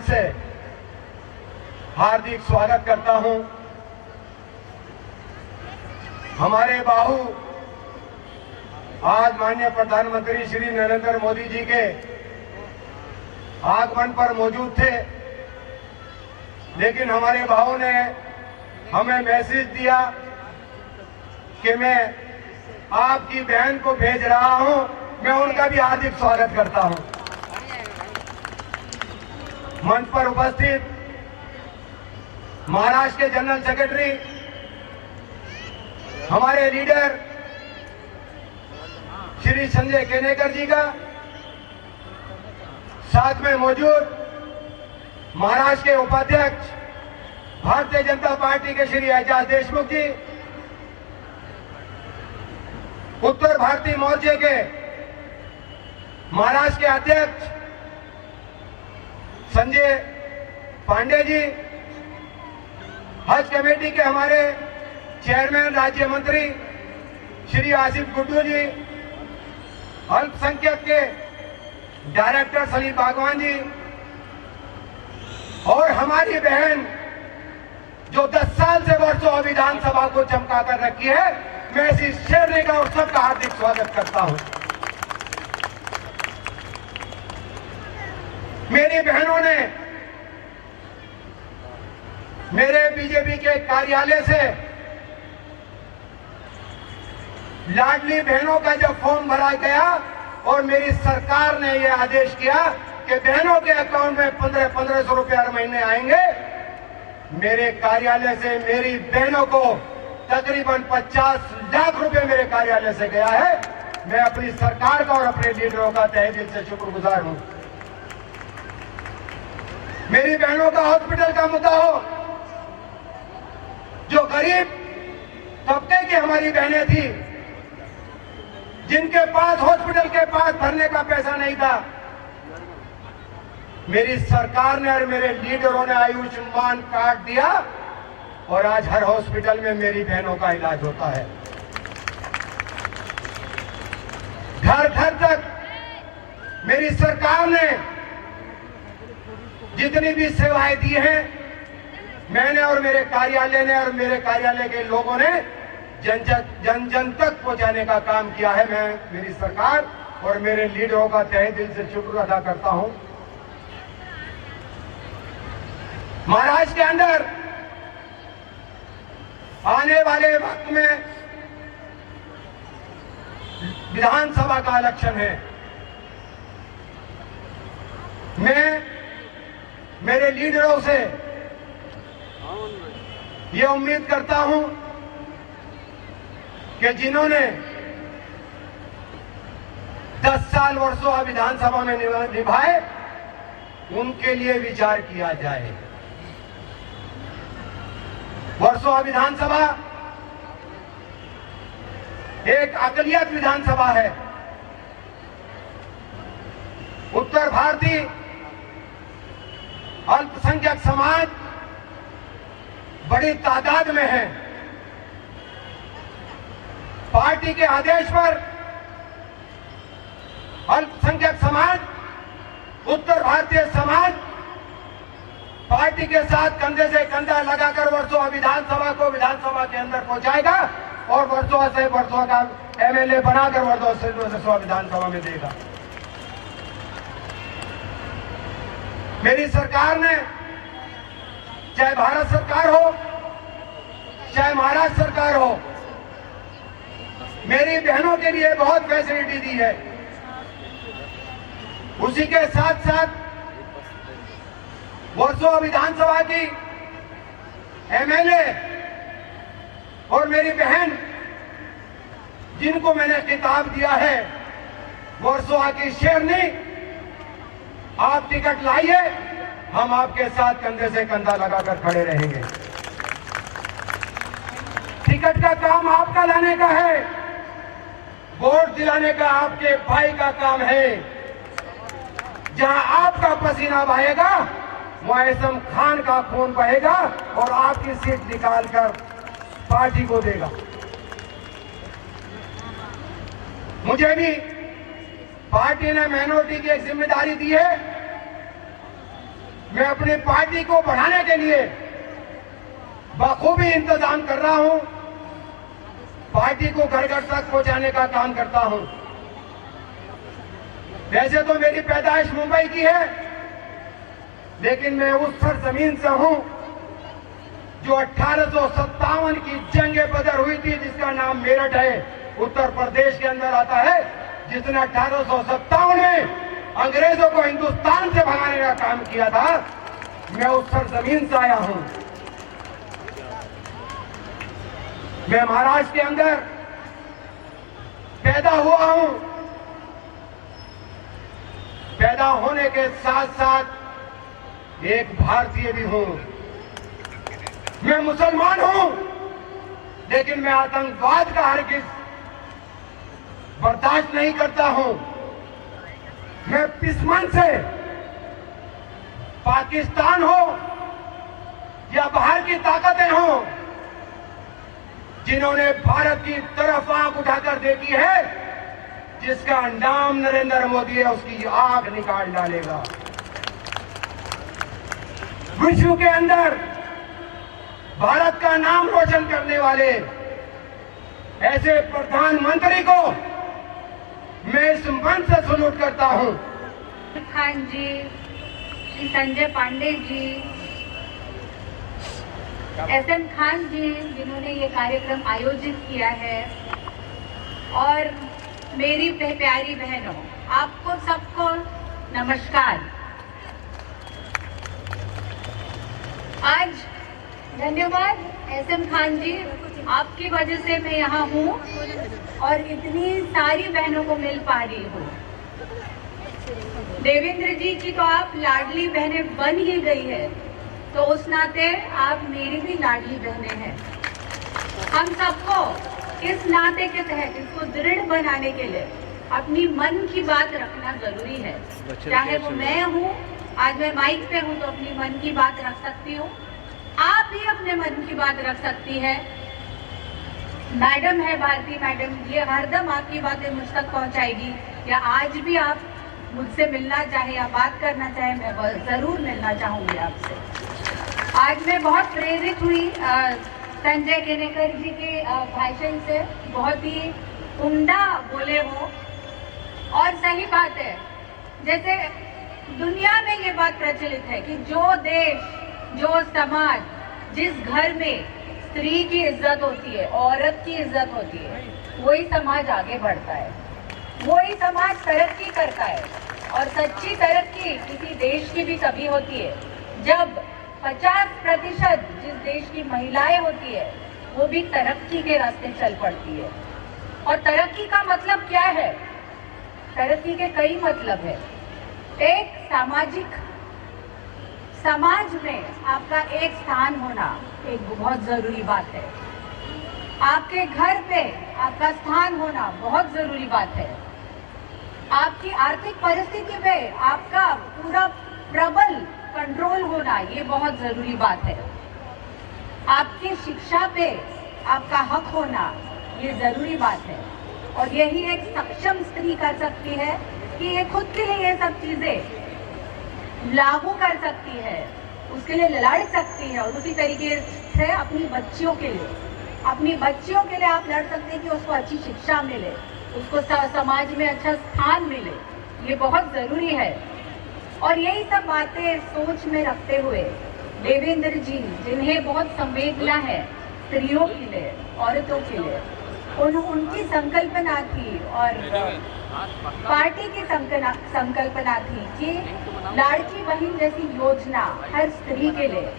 मंच से हार्दिक स्वागत करता हूं। हमारे बाहू आज माननीय प्रधानमंत्री श्री नरेंद्र मोदी जी के आगमन पर मौजूद थे, लेकिन हमारे बाहू ने हमें मैसेज दिया कि मैं आपकी बहन को भेज रहा हूं। मैं उनका भी हार्दिक स्वागत करता हूं। मंच पर उपस्थित महाराष्ट्र के जनरल सेक्रेटरी, हमारे लीडर श्री संजय केनेकर जी का, साथ में मौजूद महाराष्ट्र के उपाध्यक्ष भारतीय जनता पार्टी के श्री एजाज देशमुख जी, उत्तर भारतीय मोर्चे के महाराष्ट्र के अध्यक्ष संजय पांडे जी, हज कमेटी के हमारे चेयरमैन राज्य मंत्री श्री आसिफ गुड्डू जी, अल्पसंख्यक के डायरेक्टर सलीम बागवान जी, और हमारी बहन जो 10 साल से वर्षों विधानसभा को चमका कर रखी है, मैं इसी शेरनी का और सबका हार्दिक स्वागत करता हूं। मेरी बहनों ने मेरे बीजेपी के कार्यालय से लाडली बहनों का जब फॉर्म भरा गया और मेरी सरकार ने यह आदेश किया कि बहनों के अकाउंट में 1500 रुपए हर महीने आएंगे, मेरे कार्यालय से मेरी बहनों को तकरीबन 50 लाख रुपए मेरे कार्यालय से गया है। मैं अपनी सरकार का और अपने लीडरों का तहे दिल से शुक्रगुजार हूं। मेरी बहनों का हॉस्पिटल का मुद्दा हो, जो गरीब तबके की हमारी बहनें थी, जिनके पास हॉस्पिटल के पास भरने का पैसा नहीं था, मेरी सरकार ने और मेरे लीडरों ने आयुष्मान कार्ड दिया और आज हर हॉस्पिटल में मेरी बहनों का इलाज होता है। घर घर तक मेरी सरकार ने जितनी भी सेवाएं दी हैं, मैंने और मेरे कार्यालय ने और मेरे कार्यालय के लोगों ने जन जन तक पहुंचाने का काम किया है। मैं मेरी सरकार और मेरे लीडरों का तहे दिल से शुक्र अदा करता हूं। महाराष्ट्र के अंदर आने वाले वक्त में विधानसभा का इलेक्शन है। मैं मेरे लीडरों से ये उम्मीद करता हूं कि जिन्होंने 10 साल वर्षों विधानसभा में निभाए, उनके लिए विचार किया जाए। वर्षों विधानसभा एक अकलियत विधानसभा है। उत्तर भारतीय अल्पसंख्यक समाज बड़ी तादाद में है। पार्टी के आदेश पर अल्पसंख्यक समाज, उत्तर भारतीय समाज पार्टी के साथ कंधे से कंधा लगाकर वर्सोवा विधानसभा को विधानसभा के अंदर पहुंचाएगा और वर्सोवा से वर्सोवा का एमएलए बनाकर वर्सोवा विधानसभा में देगा। मेरी सरकार ने, चाहे भारत सरकार हो चाहे महाराष्ट्र सरकार हो, मेरी बहनों के लिए बहुत फैसिलिटी दी है। उसी के साथ साथ वर्सोवा विधानसभा की एमएलए और मेरी बहन, जिनको मैंने खिताब दिया है वर्सोवा की शेरनी, आप टिकट लाइए, हम आपके साथ कंधे से कंधा लगाकर खड़े रहेंगे। टिकट का काम आपका लाने का है, वोट दिलाने का आपके भाई का काम है। जहां आपका पसीना बहेगा वहां एसम खान का खून बहेगा और आपकी सीट निकालकर पार्टी को देगा। मुझे भी पार्टी ने माइनॉरिटी की एक जिम्मेदारी दी है मैं अपनी पार्टी को बढ़ाने के लिए बखूबी इंतजाम कर रहा हूं, पार्टी को घर घर तक पहुंचाने का काम करता हूं। वैसे तो मेरी पैदाइश मुंबई की है, लेकिन मैं उस सरजमीन से हूं जो 1857 की जंग बदर हुई थी, जिसका नाम मेरठ है, उत्तर प्रदेश के अंदर आता है, जिसने 1857 में अंग्रेजों को हिंदुस्तान से भगाने का काम किया था। मैं उस सरजमीन से आया हूं। मैं महाराष्ट्र के अंदर पैदा हुआ हूं। पैदा होने के साथ साथ एक भारतीय भी हूं। मैं मुसलमान हूं, लेकिन मैं आतंकवाद का हरगिज बर्दाश्त नहीं करता हूं। मैं पिसमन से, पाकिस्तान हो या बाहर की ताकतें हो, जिन्होंने भारत की तरफ आंख उठाकर देखी है, जिसका नाम नरेंद्र मोदी है, उसकी आंख निकाल डालेगा। विश्व के अंदर भारत का नाम रोशन करने वाले ऐसे प्रधानमंत्री को मैं इस मंच से सल्यूट करता हूं। खान जी, श्री संजय पांडे जी, एसएम खान जी, जिन्होंने ये कार्यक्रम आयोजित किया है, और मेरी प्यारी बहनों, आपको सबको नमस्कार। आज धन्यवाद एसएम खान जी, आपकी वजह से मैं यहाँ हूँ और इतनी सारी बहनों को मिल पा रही हूँ। देवेंद्र जी की तो आप लाडली बहनें बन ही गई है, तो उस नाते आप मेरी भी लाडली बहनें हैं। हम सबको इस नाते के तहत इसको दृढ़ बनाने के लिए अपनी मन की बात रखना जरूरी है। चाहे वो मैं हूँ, आज मैं माइक पे हूँ तो अपनी मन की बात रख सकती हूँ, आप भी अपने मन की बात रख सकती है। मैडम है भारती मैडम, ये हरदम आपकी बातें मुझ तक पहुंचाएगी, या आज भी आप मुझसे मिलना चाहे या बात करना चाहे, मैं जरूर मिलना चाहूंगी आपसे। आज मैं बहुत प्रेरित हुई संजय केनेकर जी के भाषण से, बहुत ही उम्दा बोले वो, और सही बात है। जैसे दुनिया में ये बात प्रचलित है कि जो देश, जो समाज, जिस घर में स्त्री की इज्जत होती है, औरत की इज्जत होती है, वही समाज आगे बढ़ता है, वही समाज तरक्की करता है। और सच्ची तरक्की किसी देश की भी तभी होती है जब 50% जिस देश की महिलाएं होती है, वो भी तरक्की के रास्ते चल पड़ती है। और तरक्की का मतलब क्या है? तरक्की के कई मतलब है। एक सामाजिक, समाज में आपका एक स्थान होना एक बहुत जरूरी बात है। आपके घर पे आपका स्थान होना बहुत जरूरी बात है। आपकी आर्थिक परिस्थिति पे आपका पूरा प्रबल कंट्रोल होना, ये बहुत जरूरी बात है। आपकी शिक्षा पे आपका हक होना, ये जरूरी बात है। और यही एक सक्षम स्त्री कर सकती है कि ये खुद के लिए ये सब चीजें लागू कर सकती है, उसके लिए लड़ सकती है। और उसी तरीके से अपनी बच्चियों के लिए, अपनी बच्चियों के लिए आप लड़ सकते हैं कि उसको अच्छी शिक्षा मिले, उसको समाज में अच्छा स्थान मिले, ये बहुत जरूरी है। और यही सब बातें सोच में रखते हुए देवेंद्र जी, जिन्हें बहुत संवेदना है स्त्रियों के लिए, औरतों के लिए, उनकी संकल्पना थी और पार्टी की संकल्पना थी कि लाड़की बहन जैसी योजना हर स्त्री के लिए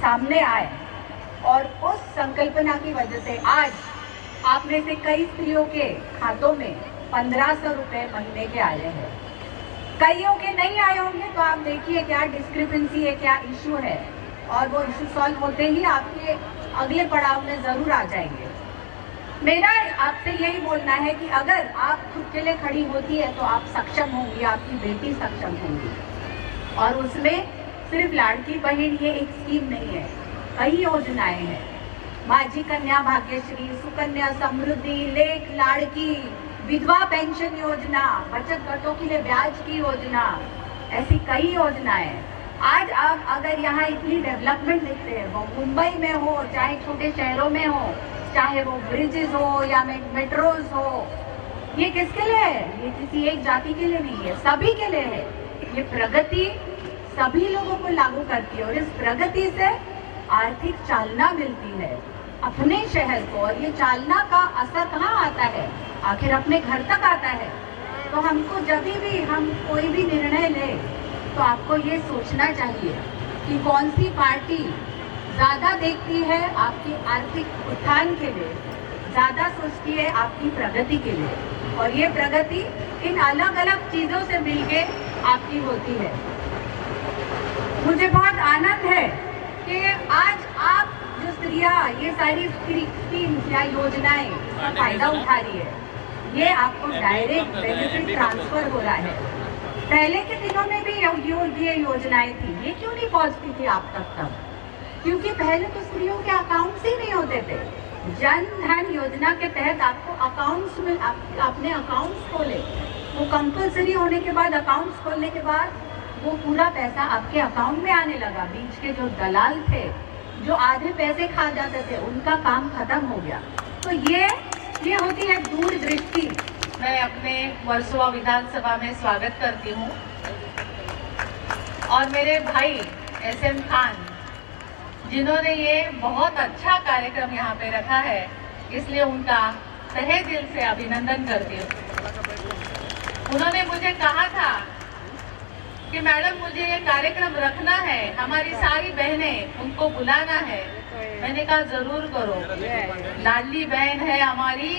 सामने आए। और उस संकल्पना की वजह से आज आप में से कई स्त्रियों के खातों में 1500 रुपए महीने के आए हैं। कईयों के नहीं आए होंगे, तो आप देखिए क्या डिस्क्रिपेंसी है, क्या इशू है, और वो इशू सॉल्व होते ही आपके अगले पड़ाव में जरूर आ जाएंगे। मेरा आपसे यही बोलना है कि अगर आप खुद के लिए खड़ी होती है तो आप सक्षम होंगी, आपकी बेटी सक्षम होंगी। और उसमें सिर्फ लाड़की बहन ये एक स्कीम नहीं है, कई योजनाएं हैं। माझी कन्या भाग्यश्री, सुकन्या समृद्धि, लेख लाड़की, विधवा पेंशन योजना, बचत गटों के लिए ब्याज की योजना, ऐसी कई योजनाएं। आज आप अगर यहाँ इतनी डेवलपमेंट देखते हैं, वो मुंबई में हो, चाहे छोटे शहरों में हो, चाहे वो ब्रिजेस हो या मेट्रोज हो, ये किसके लिए है? ये किसी एक जाति के लिए नहीं है, सभी के लिए है। ये प्रगति सभी लोगों को लागू करती है और इस प्रगति से आर्थिक चालना मिलती है अपने शहर को। और ये चालना का असर कहाँ आता है? आखिर अपने घर तक आता है। तो हमको जब भी हम कोई भी निर्णय ले तो आपको ये सोचना चाहिए कि कौन सी पार्टी ज्यादा देखती है आपकी आर्थिक उत्थान के लिए, ज्यादा सोचती है आपकी प्रगति के लिए, और ये प्रगति इन अलग अलग चीजों से मिलके आपकी होती है। मुझे बहुत आनंद है कि आज आप जो स्त्रियां ये सारी स्कीम या योजनाएं का फायदा उठा रही है, ये आपको डायरेक्ट बेनिफिट ट्रांसफर हो रहा है। पहले के दिनों में भी ये योजनाएं थी, ये क्यों नहीं पहुंचती थी आप तक? क्योंकि पहले तो स्त्रियों के अकाउंट्स ही नहीं होते थे। जन धन योजना के तहत आपको अकाउंट्स में अपने अकाउंट्स खोले, वो कंपलसरी होने के बाद अकाउंट्स खोलने के बाद वो पूरा पैसा आपके अकाउंट में आने लगा। बीच के जो दलाल थे, जो आधे पैसे खा जाते थे, उनका काम खत्म हो गया। तो ये होती है दूरदृष्टि। मैं अपने वर्सोवा विधानसभा में स्वागत करती हूँ और मेरे भाई SM खान, जिन्होंने ये बहुत अच्छा कार्यक्रम यहाँ पे रखा है, इसलिए उनका तहे दिल से अभिनंदन करती हूँ। उन्होंने मुझे कहा था कि मैडम मुझे ये कार्यक्रम रखना है, हमारी सारी बहनें, उनको बुलाना है। मैंने कहा जरूर करो, लाडली बहन है हमारी,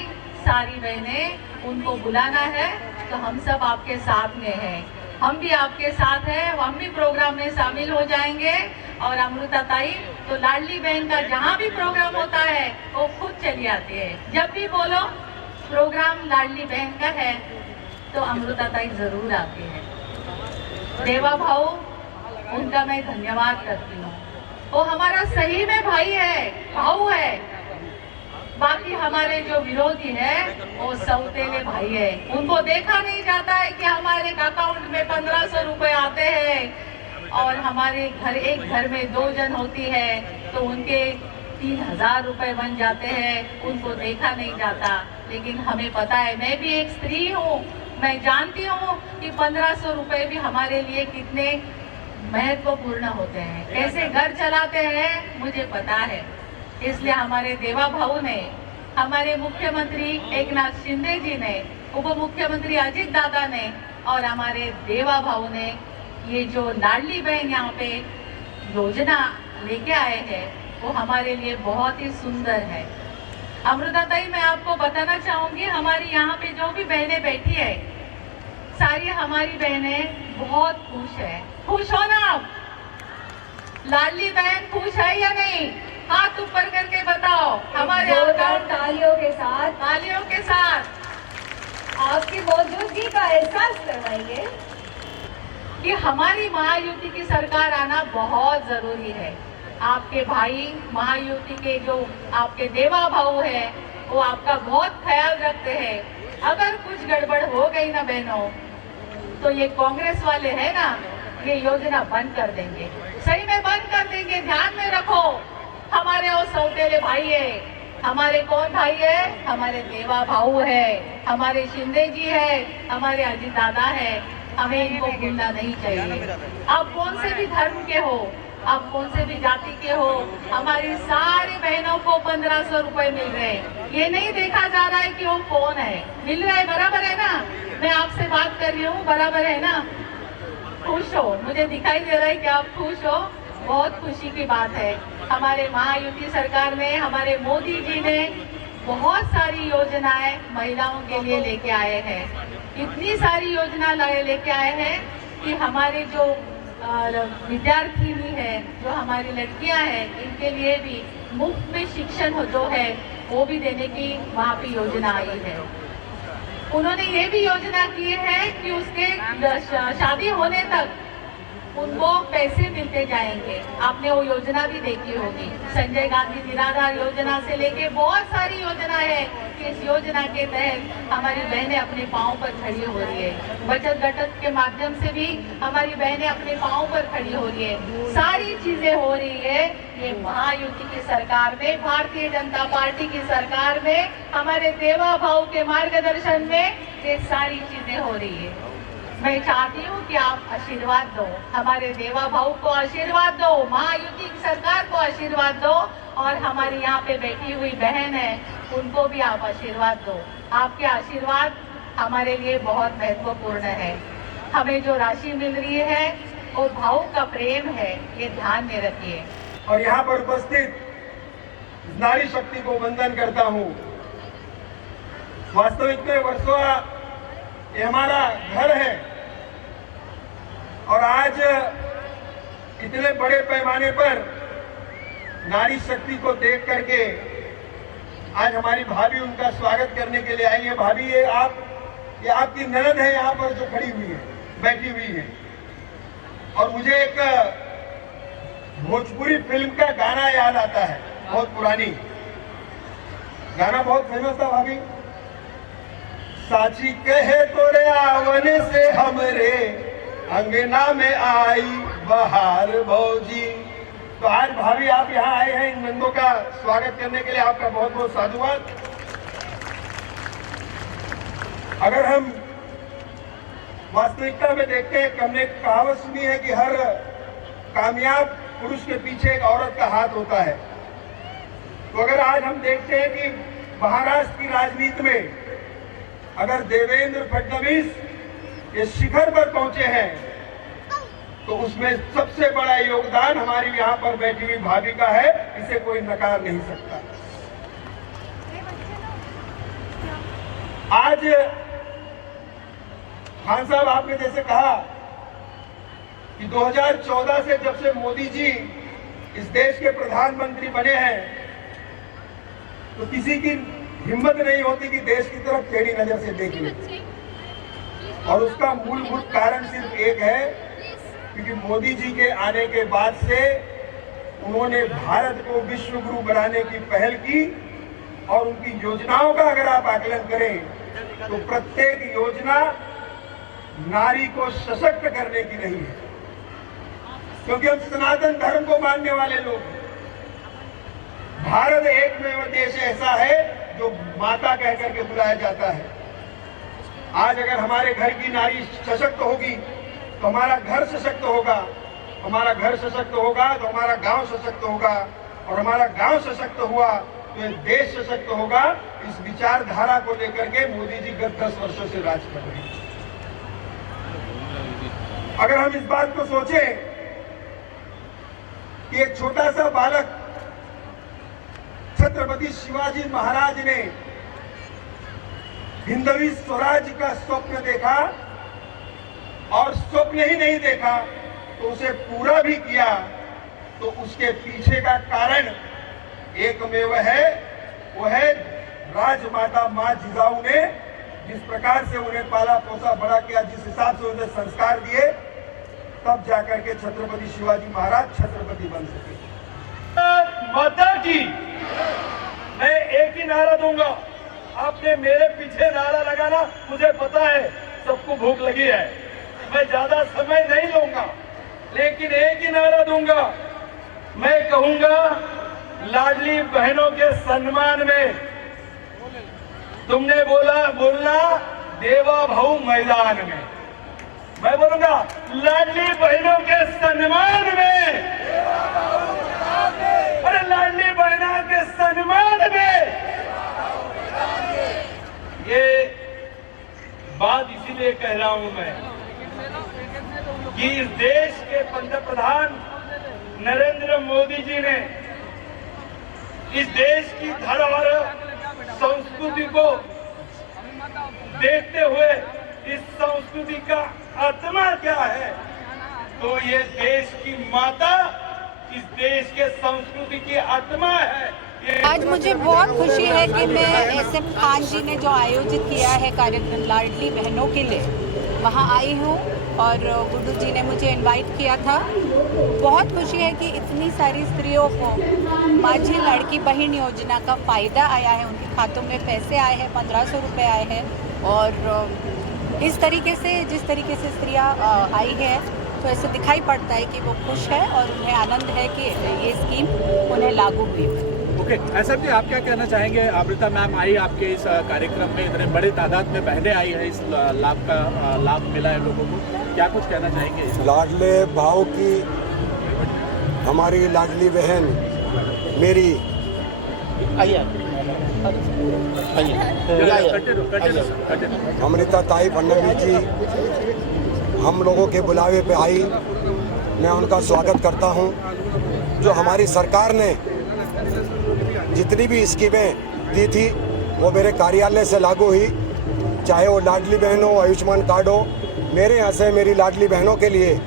सारी बहनें, उनको बुलाना है। तो हम सब आपके साथ में हैं, हम भी आपके साथ हैं, हम भी प्रोग्राम में शामिल हो जाएंगे। और अमृता ताई तो लाडली बहन का जहाँ भी प्रोग्राम होता है वो खुद चली आती है। जब भी बोलो प्रोग्राम लाडली बहन का है तो अमृता ताई जरूर आती है। देवा भाऊ, उनका मैं धन्यवाद करती हूँ। वो हमारा सही में भाई है, भाऊ है। बाकी हमारे जो विरोधी है वो सौतेले भाई है, उनको देखा नहीं जाता है कि हमारे अकाउंट में 1500 रुपए आते हैं और हमारे घर, एक घर में 2 जन होती है तो उनके 3000 रुपए बन जाते हैं, उनको देखा नहीं जाता। लेकिन हमें पता है, मैं भी एक स्त्री हूँ, मैं जानती हूँ कि 1500 रुपए भी हमारे लिए कितने महत्वपूर्ण होते हैं, कैसे घर चलाते हैं मुझे पता है। इसलिए हमारे देवा भाऊ ने, हमारे मुख्यमंत्री एकनाथ शिंदे जी ने, उप मुख्यमंत्री अजित दादा ने और हमारे देवा भाऊ ने ये जो लाडली बहन यहाँ पे योजना लेके आए हैं वो हमारे लिए बहुत ही सुंदर है। अमृता ताई, मैं आपको बताना चाहूंगी, हमारी यहाँ पे जो भी बहनें बैठी है, सारी हमारी बहनें बहुत खुश है। खुश हो ना आप? लाडली बहन खुश है या नहीं? हाथ ऊपर करके बताओ। हमारे तालियों के साथ आपकी मौजूदगी का एहसास करवाइए कि हमारी महायुति की सरकार आना बहुत जरूरी है। आपके भाई महायुति के जो आपके देवा भाऊ है वो आपका बहुत ख्याल रखते हैं। अगर कुछ गड़बड़ हो गई ना बहनों, तो ये कांग्रेस वाले है ना, ये योजना बंद कर देंगे, सही में बंद कर देंगे। ध्यान में रखो, हमारे वो सौतेले भाई है। हमारे कौन भाई है? हमारे देवा भाऊ है, हमारे शिंदे जी है, हमारे अजित दादा है। हमें इनको भूलना नहीं चाहिए। आप कौन से भी धर्म के हो, आप कौन से भी जाति के हो, हमारी सारी बहनों को 1500 रुपए मिल रहे हैं। ये नहीं देखा जा रहा है कि वो कौन है, मिल रहा है, बराबर है ना? मैं आपसे बात कर रही हूँ, बराबर है ना? खुश हो, मुझे दिखाई दे रहा है कि आप खुश हो, बहुत खुशी की बात है। हमारे महायुति सरकार ने, हमारे मोदी जी ने बहुत सारी योजनाएं महिलाओं के लिए लेके आए हैं। इतनी सारी योजना लेके आए हैं कि हमारे जो विद्यार्थिनी है, जो हमारी लड़कियां हैं, इनके लिए भी मुफ्त में शिक्षण जो है वो भी देने की वहाँ पे योजना आई है। उन्होंने ये भी योजना की है कि उसके शादी होने तक उनको पैसे मिलते जाएंगे। आपने वो योजना भी देखी होगी, संजय गांधी निराधार योजना से लेके बहुत सारी योजना है कि इस योजना के तहत हमारी बहनें अपने पांव पर खड़ी हो रही है। बचत गठक के माध्यम से भी हमारी बहनें अपने पांव पर खड़ी हो रही है। सारी चीजें हो रही है ये महायुति की सरकार में, भारतीय जनता पार्टी की सरकार में, हमारे देवा भाऊ के मार्गदर्शन में ये सारी चीजें हो रही है। मैं चाहती हूँ कि आप आशीर्वाद दो, हमारे देवा भाऊ को आशीर्वाद दो, महायुति की सरकार को आशीर्वाद दो, और हमारी यहाँ पे बैठी हुई बहन है उनको भी आप आशीर्वाद दो। आपके आशीर्वाद हमारे लिए बहुत महत्वपूर्ण है। हमें जो राशि मिल रही है वो भाऊ का प्रेम है, ये ध्यान में रखिए। और यहाँ पर उपस्थित नारी शक्ति को वंदन करता हूँ। वास्तविक में वर्सोवा ये हमारा घर है और आज इतने बड़े पैमाने पर नारी शक्ति को देख करके आज हमारी भाभी उनका स्वागत करने के लिए आई है। भाभी ये आपकी ननद है यहाँ पर जो खड़ी हुई है, बैठी हुई है। और मुझे एक भोजपुरी फिल्म का गाना याद आता है, बहुत पुरानी गाना, बहुत फेमस था भाभी। साची कहे तोरे आवन से हमरे अंगना में आई बहार भौजी। तो आज भाभी आप यहाँ आए हैं इन नंदों का स्वागत करने के लिए, आपका बहुत बहुत साधुवाद। अगर हम वास्तविकता में देखते हैं, हमने एक कहावत सुनी है कि हर कामयाब पुरुष के पीछे एक औरत का हाथ होता है। तो अगर आज हम देखते हैं कि महाराष्ट्र की राजनीति में अगर देवेंद्र फडणवीस ये शिखर पर पहुंचे हैं तो उसमें सबसे बड़ा योगदान हमारी यहाँ पर बैठी हुई भाभी का है, इसे कोई नकार नहीं सकता। आज खान साहब आपने जैसे कहा कि 2014 से जब से मोदी जी इस देश के प्रधानमंत्री बने हैं तो किसी की हिम्मत नहीं होती कि देश की तरफ टेढ़ी नजर से देख ले। और उसका मूलभूत कारण सिर्फ एक है, क्योंकि मोदी जी के आने के बाद से उन्होंने भारत को विश्व गुरु बनाने की पहल की। और उनकी योजनाओं का अगर आप आकलन करें तो प्रत्येक योजना नारी को सशक्त करने की नहीं है, क्योंकि हम सनातन धर्म को मानने वाले लोग हैं। भारत एकमेव देश ऐसा है जो माता कह करके बुलाया जाता है। आज अगर हमारे घर की नारी सशक्त होगी तो हमारा घर सशक्त होगा, हमारा घर सशक्त होगा तो हमारा गांव सशक्त होगा, और हमारा गांव सशक्त हुआ तो ये देश सशक्त होगा। इस विचारधारा को लेकर के मोदी जी गत 10 वर्षों से राज कर रहे हैं। अगर हम इस बात को सोचें कि एक छोटा सा बालक छत्रपति शिवाजी महाराज ने हिंदवी स्वराज का स्वप्न देखा, और स्वप्न ही नहीं देखा तो उसे पूरा भी किया, तो उसके पीछे का कारण एकमेव है, वो है राजमाता मां जिजाऊ ने जिस प्रकार से उन्हें पाला पोसा बड़ा किया, जिस हिसाब से उन्हें संस्कार दिए, तब जाकर के छत्रपति शिवाजी महाराज छत्रपति बन सके। माता की मैं एक ही नारा दूंगा, आपने मेरे पीछे नारा लगाना, मुझे पता है सबको भूख लगी है, मैं ज्यादा समय नहीं लूंगा, लेकिन एक ही नारा दूंगा। मैं कहूंगा लाडली बहनों के सम्मान में तुमने बोलना देवा भाऊ मैदान में। मैं बोलूंगा लाडली बहनों के सम्मान में, अरे लाडली बहनों के सम्मान में। ये बात इसीलिए कह रहा हूं मैं कि इस देश के पंतप्रधान नरेंद्र मोदी जी ने इस देश की धरोहर संस्कृति को देखते हुए, इस संस्कृति का आत्मा क्या है, तो ये देश की माता इस देश के संस्कृति की आत्मा है। आज मुझे बहुत खुशी है कि मैं एसएम खान जी ने जो आयोजित किया है कार्यक्रम लाडली बहनों के लिए, वहां आई हूं और गुड्डू जी ने मुझे इनवाइट किया था। बहुत खुशी है कि इतनी सारी स्त्रियों को माझी लाड़की बहन योजना का फ़ायदा आया है, उनके खातों में पैसे आए हैं, 1500 रुपये आए हैं। और इस तरीके से जिस तरीके से स्त्रियाँ आई है तो ऐसे दिखाई पड़ता है कि वो खुश है और उन्हें आनंद है कि ये स्कीम उन्हें लागू हुई। ओके, ऐसा भी आप क्या कहना चाहेंगे? अमृता मैम आई आपके इस कार्यक्रम में, इतने बड़ी तादाद में बहनें आई है, इस लाभ मिला है लोगों को, क्या कुछ कहना चाहेंगे? लाडले भाव की हमारी लाडली बहन मेरी अमृता ताई फडणवीस जी हम लोगों के बुलावे पे आई। मैं उनका स्वागत करता हूं। जो हमारी सरकार ने जितनी भी स्कीमें दी थी वो मेरे कार्यालय से लागू हुई, चाहे वो लाडली बहन हो, आयुष्मान कार्ड हो। मेरे यहाँ से मेरी लाडली बहनों के लिए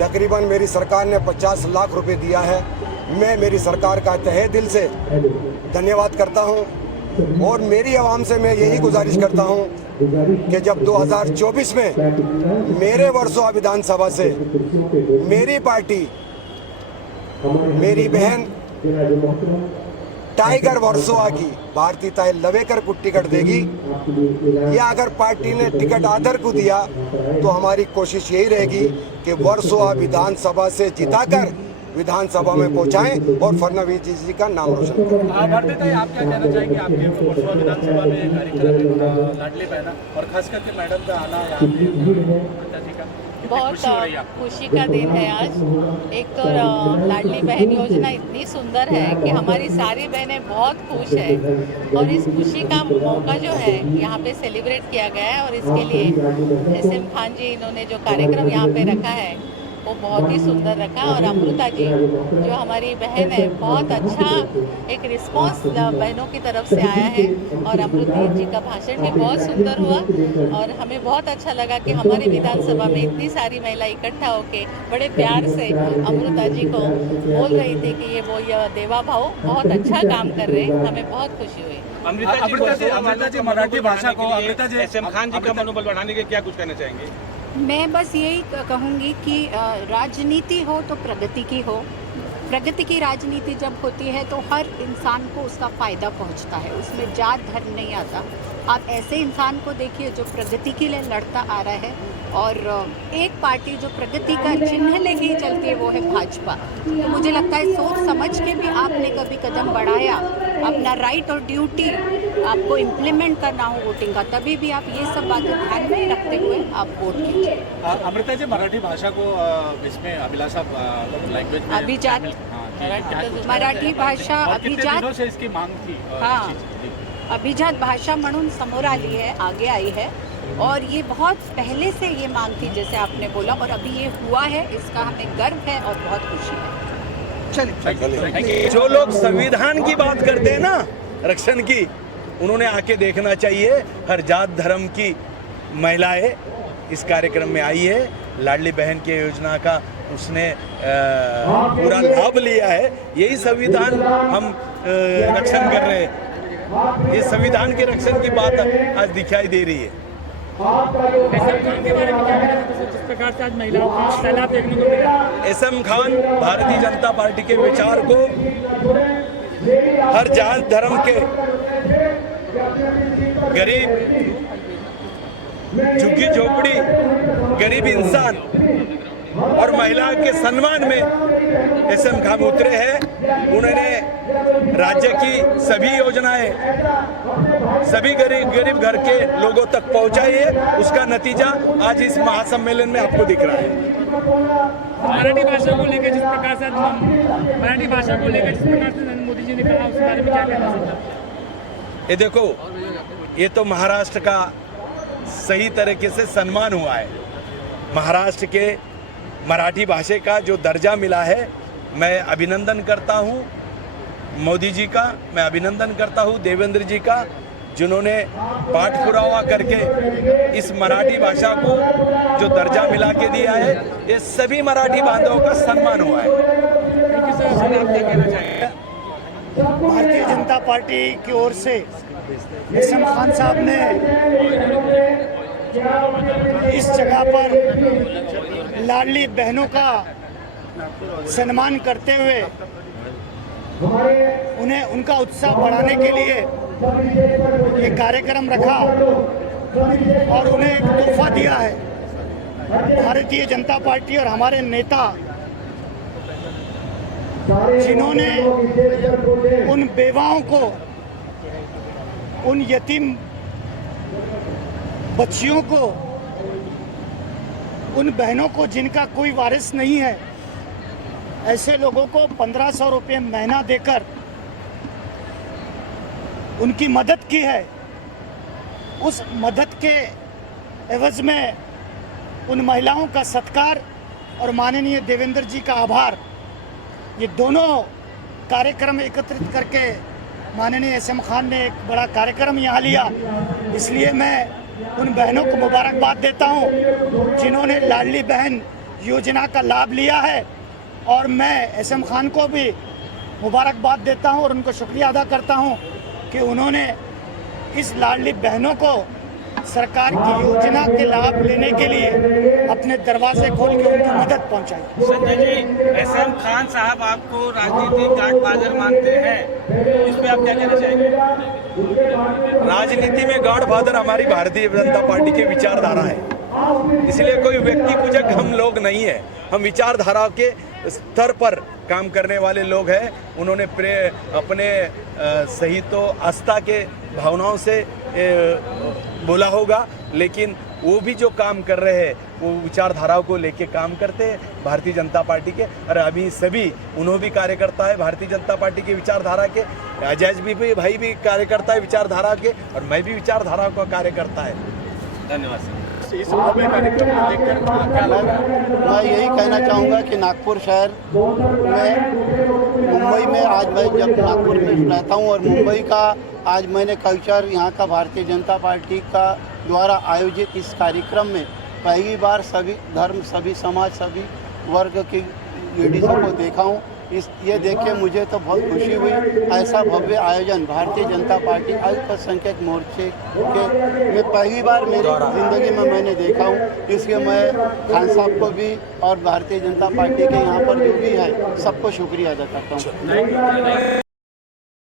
तकरीबन मेरी सरकार ने 50 लाख रुपए दिया है। मैं मेरी सरकार का तहे दिल से धन्यवाद करता हूँ और मेरी आवाम से मैं यही गुजारिश करता हूँ कि जब 2024 में मेरे वर्सोवा विधानसभा से मेरी पार्टी मेरी बहन टाइगर वर्सोवा की भारती ताई लवेकर को टिकट देगी, या अगर पार्टी ने टिकट आदर को दिया तो हमारी कोशिश यही रहेगी कि वर्सोवा विधानसभा से जिताकर विधानसभा में पहुंचाएं और फडणवीस जी का नाम रोशन करें। भारती ताई, आप क्या कहना चाहेंगे? आपके वर्सोवा विधानसभा में कार्यक्रम है लाडली बहना और खास करके मैडम का आना यहाँ पे अमृता जी का बहुत खुशी का दिन है आज। एक तो लाडली बहन योजना इतनी सुंदर है कि हमारी सारी बहनें बहुत खुश है और इस खुशी का मौका जो है यहाँ पे सेलिब्रेट किया गया है। और इसके लिए SM खान जी इन्होंने जो कार्यक्रम यहाँ पे रखा है वो बहुत ही सुंदर रखा। और अमृता जी जो हमारी बहन है, बहुत अच्छा एक रिस्पांस बहनों की तरफ से आया है और अमृता जी का भाषण भी बहुत सुंदर हुआ। और हमें बहुत अच्छा लगा कि हमारी विधानसभा में इतनी सारी महिला इकट्ठा होके बड़े प्यार से अमृता जी को बोल रही थी कि ये वो देवा भाव बहुत अच्छा काम कर रहे हैं। हमें बहुत खुशी हुई। अमृता जी मराठी भाषा को, अमृता जी SM खान जी का मनोबल बढ़ाने के क्या कुछ कहना चाहेंगे? मैं बस यही कहूँगी कि राजनीति हो तो प्रगति की हो। प्रगति की राजनीति जब होती है तो हर इंसान को उसका फ़ायदा पहुंचता है, उसमें जात धर्म नहीं आता। आप ऐसे इंसान को देखिए जो प्रगति के लिए लड़ता आ रहा है और एक पार्टी जो प्रगति का चिन्ह लेके चलती है वो है भाजपा। तो मुझे लगता है सोच समझ के भी आपने कभी कदम बढ़ाया, अपना राइट और ड्यूटी आपको इम्प्लीमेंट करना हो वोटिंग का, तभी भी आप ये सब बातें ध्यान में रखते हुए आप वोट कीजिए। अमृता जी, मराठी भाषा को इसमें अभिलाषा लैंग्वेज में अभिजात मराठी भाषा अभिजात से इसकी मांग थी। हाँ, अभिजात भाषा म्हणून समोर आली है, आगे आई है और ये बहुत पहले से ये मांग थी जैसे आपने बोला और अभी ये हुआ है, इसका हमें गर्व है और बहुत खुशी है। जो लोग संविधान की बात करते हैं ना, रक्षण की, उन्होंने आके देखना चाहिए। हर जात धर्म की महिलाएं इस कार्यक्रम में आई है। लाडली बहन की योजना का उसने पूरा लाभ लिया है। यही संविधान हम रक्षण कर रहे हैं। ये संविधान के रक्षण की बात आज दिखाई दे रही है। जिस प्रकार से आज महिलाओं को सैलाब देखने को मिला। SM खान भारतीय जनता पार्टी के विचार को हर जात धर्म के गरीब, झुग्गी झोपड़ी, गरीब इंसान और महिला के सम्मान में SM खान उतरे हैं। उन्होंने राज्य की सभी योजनाएं सभी गरीब घर के लोगों तक पहुंचाई है। उसका नतीजा आज इस महासम्मेलन में आपको दिख रहा है। मराठी भाषा को लेकर जिस प्रकार से नरेंद्र मोदी जी ने कहा, उस बारे में क्या कहना चाहते हैं? ये देखो, ये तो महाराष्ट्र का सही तरीके से सम्मान हुआ है। महाराष्ट्र के मराठी भाषा का जो दर्जा मिला है, मैं अभिनंदन करता हूँ मोदी जी का, मैं अभिनंदन करता हूँ देवेंद्र जी का, जिन्होंने पाठ पुरावा करके इस मराठी भाषा को जो दर्जा मिला के दिया है। ये सभी मराठी बांधवों का सम्मान हुआ है। भारतीय जनता पार्टी की ओर से SM खान साहब ने इस जगह पर लाडली बहनों का सम्मान करते हुए उन्हें उनका उत्साह बढ़ाने के लिए ये कार्यक्रम रखा और उन्हें एक तोहफा दिया है। भारतीय जनता पार्टी और हमारे नेता जिन्होंने उन बेवाओं को, उन यतीम बच्चियों को, उन बहनों को जिनका कोई वारिस नहीं है, ऐसे लोगों को 1500 रुपये महीना देकर उनकी मदद की है। उस मदद के एवज में उन महिलाओं का सत्कार और माननीय देवेंद्र जी का आभार, ये दोनों कार्यक्रम एकत्रित करके माननीय एसएम खान ने एक बड़ा कार्यक्रम यहाँ लिया। इसलिए मैं उन बहनों को मुबारकबाद देता हूँ जिन्होंने लाडली बहन योजना का लाभ लिया है, और मैं एसएम खान को भी मुबारकबाद देता हूँ और उनको शुक्रिया अदा करता हूँ कि उन्होंने इस लाडली बहनों को सरकार की योजना के लाभ लेने के लिए अपने दरवाजे खोल के उनकी मदद पहुंचाई। संजय जी, एसएम खान साहब आपको राजनीतिक गॉडफादर मानते हैं, इस पे आप क्या कहना चाहेंगे? राजनीति में गॉडफादर हमारी भारतीय जनता पार्टी की विचारधारा है, इसलिए कोई व्यक्ति पूजक हम लोग नहीं है। हम विचारधारा के स्तर पर काम करने वाले लोग हैं। उन्होंने अपने सही तो आस्था के भावनाओं से बोला होगा, लेकिन वो भी जो काम कर रहे हैं वो विचारधाराओं को लेके काम करते हैं भारतीय जनता पार्टी के। और अभी सभी उन्होंने भी कार्यकर्ता है भारतीय जनता पार्टी के विचारधारा के, अजय भी भाई भी कार्यकर्ता है विचारधारा के, और मैं भी विचारधारा का कार्यकर्ता है। धन्यवाद सर। इस कार्यक्रम को देखकर क्या लगा? मैं यही कहना चाहूँगा कि नागपुर शहर में, मुंबई में, आज मैं जब नागपुर में रहता हूँ और मुंबई का आज मैंने कल्चर यहाँ का भारतीय जनता पार्टी का द्वारा आयोजित इस कार्यक्रम में पहली बार सभी धर्म, सभी समाज, सभी वर्ग की लेडीज़ों को देखा हूँ। ये देख के मुझे तो बहुत खुशी हुई। ऐसा भव्य आयोजन भारतीय जनता पार्टी अल्पसंख्यक मोर्चे के में पहली बार मेरी ज़िंदगी में मैंने देखा हूँ। इसलिए मैं खान साहब को भी और भारतीय जनता पार्टी के यहाँ पर जो भी है सबको शुक्रिया अदा करता हूँ।